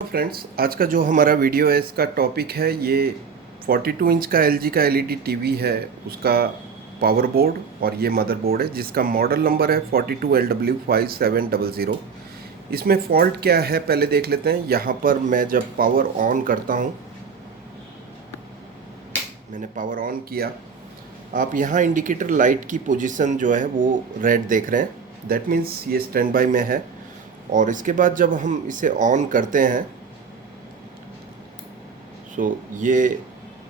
Friends, आज का जो हमारा वीडियो है इसका टॉपिक है ये 42 इंच का एलजी का एलईडी टीवी है, उसका पावर बोर्ड और ये मदरबोर्ड है जिसका मॉडल नंबर है 42LW5700। इसमें फॉल्ट क्या है पहले देख लेते हैं। यहाँ पर मैं जब पावर ऑन करता हूँ, मैंने पावर ऑन किया, आप यहाँ इंडिकेटर लाइट की पोजीशन जो है वो रेड देख रहे हैं, दैट मीन्स ये स्टैंड बाय में है। और इसके बाद जब हम इसे ऑन करते हैं ये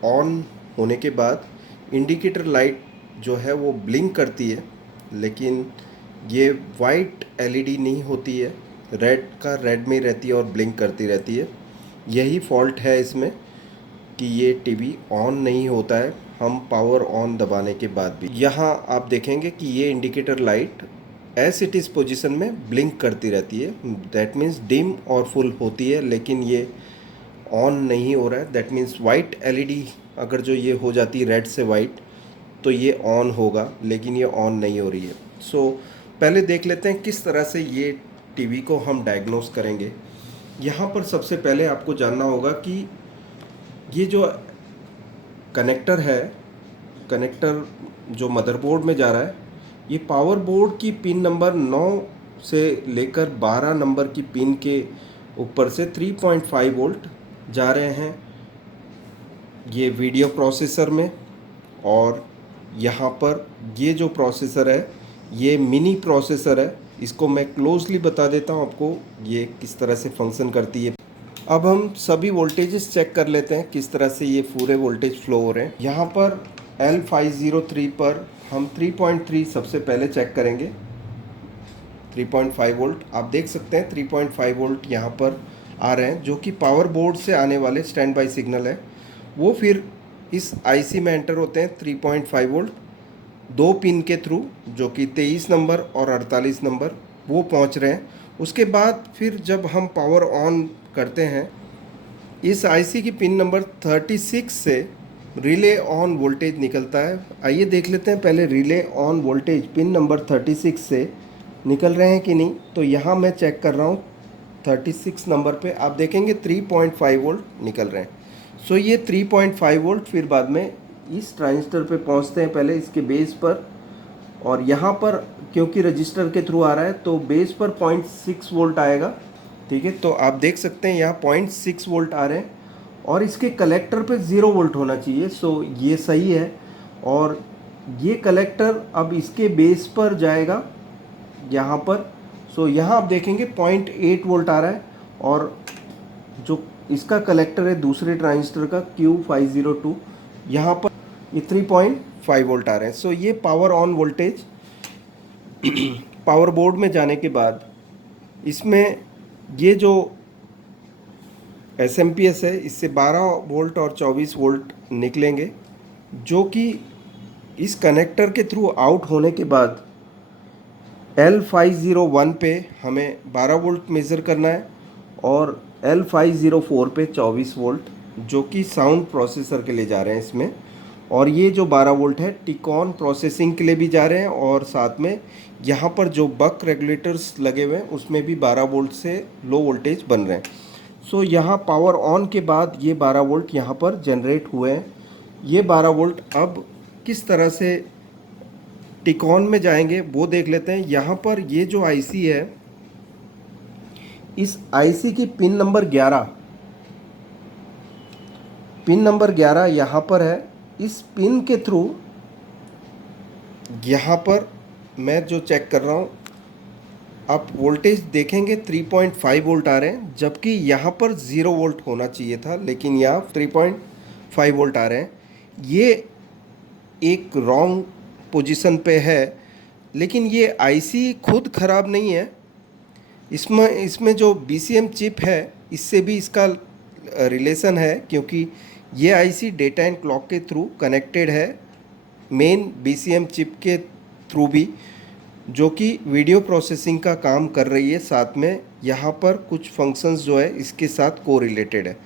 ऑन होने के बाद इंडिकेटर लाइट जो है वो ब्लिंक करती है, लेकिन ये वाइट एलईडी नहीं होती है, रेड का रेड में ही रहती है और ब्लिंक करती रहती है। यही फॉल्ट है इसमें कि ये टीवी ऑन नहीं होता है हम पावर ऑन दबाने के बाद भी। यहाँ आप देखेंगे कि ये indicator light as it is position में ब्लिंक करती रहती है, दैट मीन्स डिम और फुल होती है, लेकिन ये ऑन नहीं हो रहा है। दैट मीन्स वाइट एलईडी अगर जो ये हो जाती है रेड से वाइट तो ये ऑन होगा, लेकिन ये ऑन नहीं हो रही है। पहले देख लेते हैं किस तरह से ये टीवी को हम डायग्नोस करेंगे। यहाँ पर सबसे पहले आपको जानना होगा कि ये जो कनेक्टर है, कनेक्टर जो मदरबोर्ड में जा रहा है, ये पावर बोर्ड की पिन नंबर 9 से लेकर 12 नंबर की पिन के ऊपर से 3.5 वोल्ट जा रहे हैं ये वीडियो प्रोसेसर में। और यहाँ पर ये जो प्रोसेसर है ये मिनी प्रोसेसर है, इसको मैं क्लोजली बता देता हूँ आपको ये किस तरह से फंक्शन करती है। अब हम सभी वोल्टेजेस चेक कर लेते हैं किस तरह से ये पूरे वोल्टेज फ्लो हो रहे हैं। यहाँ पर L503 पर हम 3.3 सबसे पहले चेक करेंगे, 3.5 वोल्ट आप देख सकते हैं। 3.5 वोल्ट यहाँ पर आ रहे हैं जो कि पावर बोर्ड से आने वाले स्टैंड बाई सिग्नल है, वो फिर इस आईसी में एंटर होते हैं 3.5 वोल्ट दो पिन के थ्रू, जो कि 23 नंबर और 48 नंबर वो पहुँच रहे हैं। उसके बाद फिर जब हम पावर ऑन करते हैं इस आईसी की पिन नंबर 36 से रिले ऑन वोल्टेज निकलता है। आइए देख लेते हैं पहले relay on voltage pin number 36 से निकल रहे हैं कि नहीं। तो यहाँ मैं चेक कर रहा हूँ 36 नंबर पे आप देखेंगे 3.5 वोल्ट निकल रहे हैं। ये 3.5 वोल्ट फिर बाद में इस ट्रांजिस्टर पे पहुँचते हैं, पहले इसके बेस पर, और यहाँ पर क्योंकि रजिस्टर के थ्रू आ रहा है तो बेस पर 0.6 वोल्ट आएगा। ठीक है, तो आप देख सकते हैं यहाँ 0.6 वोल्ट आ रहे हैं और इसके कलेक्टर पे 0 वोल्ट होना चाहिए। ये सही है। और ये कलेक्टर अब इसके बेस पर जाएगा यहाँ पर। यहाँ आप देखेंगे 0.8 वोल्ट आ रहा है और जो इसका कलेक्टर है दूसरे ट्रांजिस्टर का Q502, यहाँ पर ये 3.5 वोल्ट आ रहे हैं। ये power on voltage power board में जाने के बाद इसमें ये जो एसएमपीएस है इससे 12 वोल्ट और 24 वोल्ट निकलेंगे, जो कि इस कनेक्टर के थ्रू आउट होने के बाद L501 पे हमें 12 वोल्ट मेज़र करना है और L504 पे 24 वोल्ट, जो कि साउंड प्रोसेसर के लिए जा रहे हैं इसमें। और ये जो 12 वोल्ट है टिकॉन प्रोसेसिंग के लिए भी जा रहे हैं और साथ में यहाँ पर जो बक रेगुलेटर्स लगे हुए हैं उसमें भी 12 वोल्ट से लो वोल्टेज बन रहे हैं। यहाँ पावर ऑन के बाद ये 12 वोल्ट यहाँ पर जनरेट हुए हैं। ये 12 वोल्ट अब किस तरह से टिकॉन में जाएंगे वो देख लेते हैं। यहाँ पर ये जो आईसी है इस आईसी की पिन नंबर 11 यहाँ पर है। इस पिन के थ्रू यहाँ पर मैं जो चेक कर रहा हूँ आप वोल्टेज देखेंगे 3.5 वोल्ट आ रहे हैं, जबकि यहाँ पर 0 वोल्ट होना चाहिए था, लेकिन यहाँ 3.5 वोल्ट आ रहे हैं। ये एक रॉन्ग पोजीशन पे है, लेकिन ये आईसी खुद ख़राब नहीं है। इसमें जो बीसीएम चिप है इससे भी इसका रिलेशन है, क्योंकि ये आईसी डेटा एंड क्लॉक के थ्रू कनेक्टेड है मेन बीसीएम चिप के थ्रू भी, जो कि वीडियो प्रोसेसिंग का काम कर रही है। साथ में यहाँ पर कुछ फंक्शंस जो है इसके साथ को रिलेटेड है।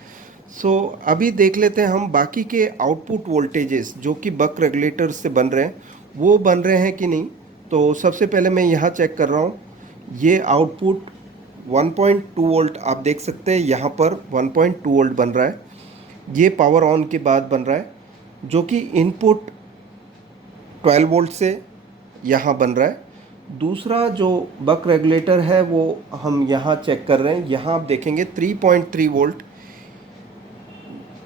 अभी देख लेते हैं हम बाकी के आउटपुट वोल्टेजेस जो कि बक रेगुलेटर से बन रहे हैं वो बन रहे हैं कि नहीं। तो सबसे पहले मैं यहाँ चेक कर रहा हूँ, ये आउटपुट 1.2 वोल्ट आप देख सकते हैं, यहाँ पर 1.2 वोल्ट बन रहा है। ये पावर ऑन के बाद बन रहा है, जो कि इनपुट 12 वोल्ट से यहाँ बन रहा है। दूसरा जो बक रेगुलेटर है वो हम यहाँ चेक कर रहे हैं। यहाँ आप देखेंगे 3.3 वोल्ट,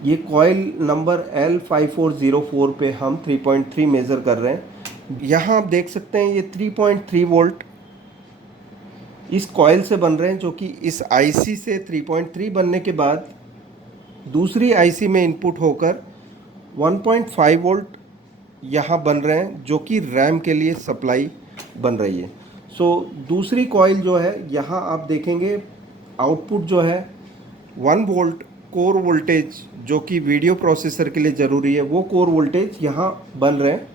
ये कॉइल नंबर L5404 पे हम 3.3 मेज़र कर रहे हैं। यहाँ आप देख सकते हैं ये 3.3 वोल्ट इस कॉइल से बन रहे हैं, जो कि इस आईसी से 3.3 बनने के बाद दूसरी आईसी में इनपुट होकर 1.5 वोल्ट यहाँ बन रहे हैं, जो कि रैम के लिए सप्लाई बन रही है। सो दूसरी कॉइल जो है, यहाँ आप देखेंगे आउटपुट जो है 1 वोल्ट कोर वोल्टेज, जो कि वीडियो प्रोसेसर के लिए ज़रूरी है, वो कोर वोल्टेज यहाँ बन रहे हैं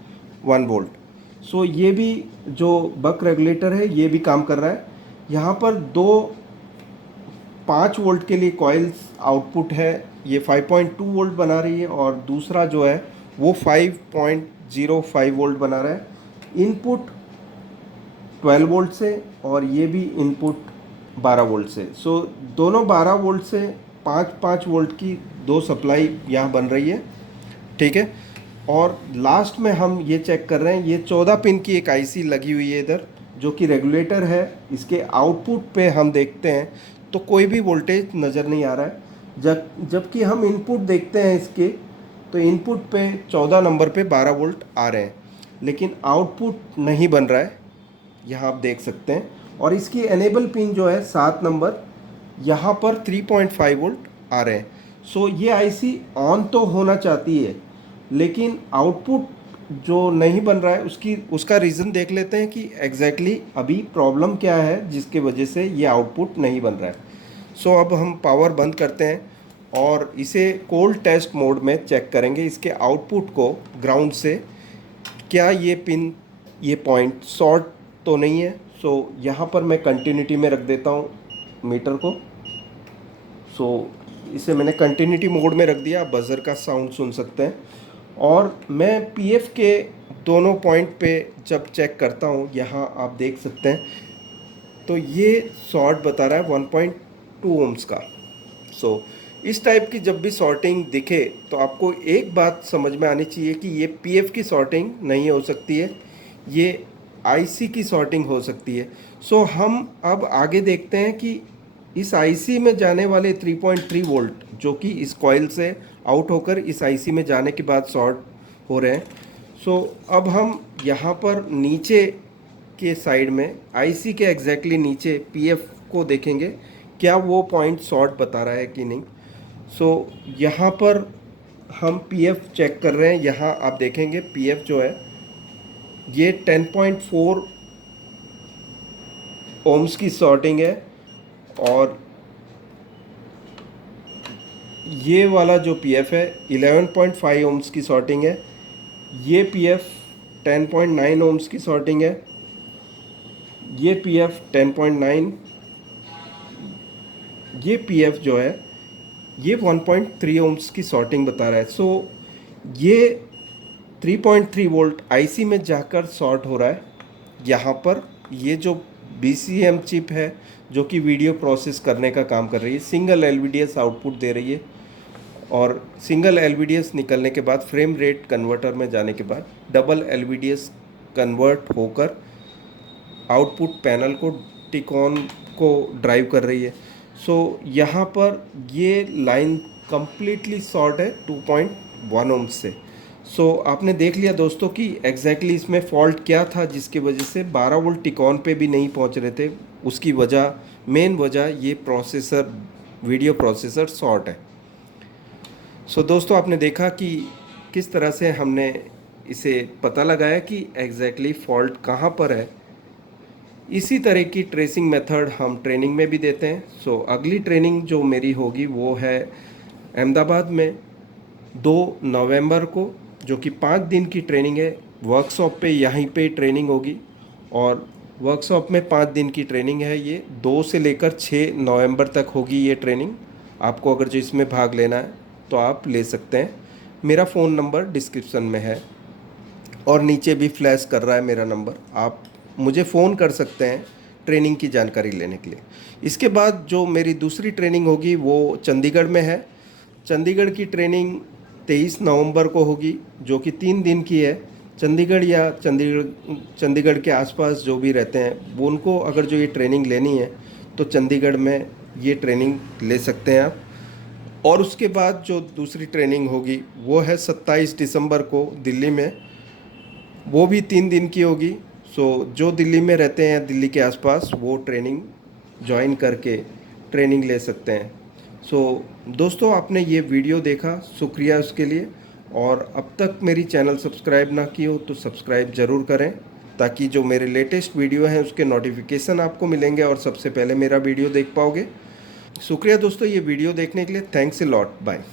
1 वोल्ट। सो ये भी जो बक रेगुलेटर है ये भी काम कर रहा है। यहाँ पर दो 5 वोल्ट के लिए कॉइल्स आउटपुट है, ये 5.2 वोल्ट बना रही है, और दूसरा जो है वो 5.05 वोल्ट बना रहा है। इनपुट 12 वोल्ट से और ये भी इनपुट 12 वोल्ट से। सो दोनों 12 वोल्ट से 5-5 वोल्ट की दो सप्लाई यहाँ बन रही है, ठीक है। और लास्ट में हम ये चेक कर रहे हैं, ये 14 पिन की एक आईसी लगी हुई है इधर, जो कि रेगुलेटर है। इसके आउटपुट पे हम देखते हैं तो कोई भी वोल्टेज नज़र नहीं आ रहा है, जबकि हम इनपुट देखते हैं इसके, तो इनपुट पे 14 नंबर पे 12 वोल्ट आ रहे हैं, लेकिन आउटपुट नहीं बन रहा है, यहाँ आप देख सकते हैं। और इसकी एनेबल पिन जो है 7 नंबर, यहाँ पर 3.5 वोल्ट आ रहे हैं। सो ये आईसी ऑन तो होना चाहती है, लेकिन आउटपुट जो नहीं बन रहा है उसका रीज़न देख लेते हैं कि एग्जैक्टली अभी प्रॉब्लम क्या है जिसके वजह से ये आउटपुट नहीं बन रहा है। सो अब हम पावर बंद करते हैं और इसे कोल्ड टेस्ट मोड में चेक करेंगे, इसके आउटपुट को ग्राउंड से, क्या ये पिन, ये पॉइंट शॉर्ट तो नहीं है। सो यहाँ पर मैं कंटिन्यूटी में रख देता हूँ मीटर को। सो इसे मैंने कंटिन्यूटी मोड में रख दिया, आप बज़र का साउंड सुन सकते हैं। और मैं पीएफ के दोनों पॉइंट पे जब चेक करता हूँ, यहाँ आप देख सकते हैं, तो ये शॉर्ट बता रहा है 1.2 ओम्स का। सो इस टाइप की जब भी शॉर्टिंग दिखे तो आपको एक बात समझ में आनी चाहिए कि ये पीएफ की शॉर्टिंग नहीं हो सकती है, ये आईसी की शॉर्टिंग हो सकती है। सो हम अब आगे देखते हैं कि इस आईसी में जाने वाले 3.3 वोल्ट, जो कि इस कॉइल से आउट होकर इस आईसी में जाने के बाद शॉर्ट हो रहे हैं। सो अब हम यहाँ पर नीचे के साइड में आईसी के एग्जैक्टली नीचे पीएफ को देखेंगे, क्या वो पॉइंट शॉर्ट बता रहा है कि नहीं। सो यहाँ पर हम पीएफ चेक कर रहे हैं। यहाँ आप देखेंगे पीएफ जो है ये 10.4 ओम्स की शॉर्टिंग है, और ये वाला जो पीएफ है 11.5 ओम्स की शॉर्टिंग है। ये पीएफ 10.9 ओम्स की शॉर्टिंग है। ये पीएफ 10.9, ये पीएफ जो है ये 1.3 ओम्स की शॉर्टिंग बता रहा है। सो ये 3.3 वोल्ट आईसी में जाकर शॉर्ट हो रहा है। यहाँ पर ये जो BCM चिप है, जो कि वीडियो प्रोसेस करने का काम कर रही है, सिंगल LVDS आउटपुट दे रही है, और सिंगल LVDS निकलने के बाद फ्रेम रेट कन्वर्टर में जाने के बाद डबल LVDS कन्वर्ट होकर आउटपुट पैनल को, टिकॉन को ड्राइव कर रही है। सो यहाँ पर ये लाइन कम्प्लीटली शॉर्ट है 2.1 ओम्स से। सो आपने देख लिया दोस्तों कि एग्जैक्टली इसमें फॉल्ट क्या था जिसकी वजह से 12 वोल्ट टिकॉन पे भी नहीं पहुंच रहे थे। उसकी वजह, मेन वजह ये प्रोसेसर, वीडियो प्रोसेसर शॉर्ट है। सो दोस्तों आपने देखा कि किस तरह से हमने इसे पता लगाया कि एग्जैक्टली फॉल्ट कहाँ पर है। इसी तरह की ट्रेसिंग मेथड हम ट्रेनिंग में भी देते हैं। सो अगली ट्रेनिंग जो मेरी होगी वो है अहमदाबाद में 2 नवंबर को, जो कि 5 दिन की ट्रेनिंग है। वर्कशॉप पे यहीं पे ट्रेनिंग होगी, और वर्कशॉप में 5 दिन की ट्रेनिंग है। ये 2 से लेकर 6 नवंबर तक होगी ये ट्रेनिंग। आपको अगर जो इसमें भाग लेना है तो आप ले सकते हैं। मेरा फ़ोन नंबर डिस्क्रिप्शन में है, और नीचे भी फ्लैश कर रहा है मेरा नंबर, आप मुझे फ़ोन कर सकते हैं ट्रेनिंग की जानकारी लेने के लिए। इसके बाद जो मेरी दूसरी ट्रेनिंग होगी वो चंडीगढ़ में है। चंडीगढ़ की ट्रेनिंग 23 नवंबर को होगी, जो कि 3 दिन की है। चंडीगढ़ या चंडीगढ़ के आसपास जो भी रहते हैं वो उनको अगर जो ये ट्रेनिंग लेनी है तो चंडीगढ़ में ये ट्रेनिंग ले सकते हैं आप। और उसके बाद जो दूसरी ट्रेनिंग होगी वो है 27 दिसंबर को दिल्ली में, वो भी 3 दिन की होगी। सो जो दिल्ली में रहते हैं, दिल्ली के आसपास, वो ट्रेनिंग ज्वाइन करके ट्रेनिंग ले सकते हैं। सो दोस्तों, आपने ये वीडियो देखा, शुक्रिया उसके लिए। और अब तक मेरी चैनल सब्सक्राइब ना की हो तो सब्सक्राइब ज़रूर करें, ताकि जो मेरे लेटेस्ट वीडियो हैं उसके नोटिफिकेशन आपको मिलेंगे और सबसे पहले मेरा वीडियो देख पाओगे। शुक्रिया दोस्तों ये वीडियो देखने के लिए। Thanks a lot, bye.